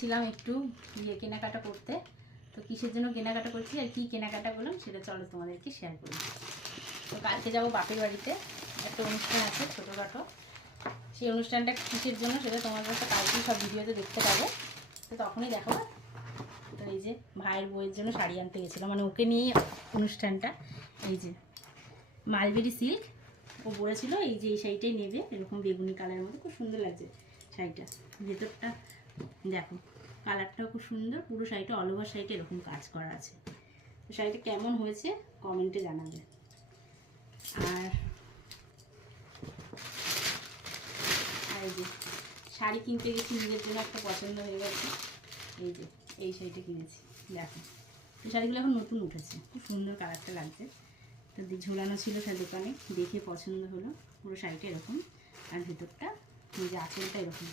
গেছিলাম একটু কেনাকাটা করতে। তো কিসের জন্য কেনাকাটা করছি আর কি কেনাকাটা করলাম সেটা চলো তোমাদেরকে শেয়ার করি। তো কালকে যাবো বাপের বাড়িতে, একটা অনুষ্ঠান আছে ছোটোখাটো। সেই অনুষ্ঠানটা কিসের জন্য সেটা তোমাদের কাছে কালকেই সব ভিডিওতে দেখতে পাবে, তো তখনই দেখাবো। তো এই যে ভাইয়ের বইয়ের জন্য শাড়ি আনতে গেছিলাম, মানে ওকে নিয়ে অনুষ্ঠানটা। এই যে মালবেরি সিল্ক, ও বলেছিল এই যে এই শাড়িটাই নেবে, এরকম বেগুনি কালারের মধ্যে, খুব সুন্দর লাগছে শাড়িটা। ভেতরটা দেখো, কালারটাও খুব সুন্দর, পুরো শাড়িটা অল ওভার শাড়িটা এরকম কাজ করা আছে। তো শাড়িটা কেমন হয়েছে কমেন্টে জানাবে। আর এই যে শাড়ি কিনতে গেছি নিজের জন্য, একটা পছন্দ হয়ে গেছে। এই যে এই শাড়িটা কিনেছি, দেখো এই শাড়িগুলো এখন নতুন উঠেছে, খুব সুন্দর কালারটা লাগছে। তো ঝোলানো ছিল তার দোকানে, দেখে পছন্দ হলো। পুরো শাড়িটা এরকম, আর ভেতরটা এই যে আঁচলটা এরকম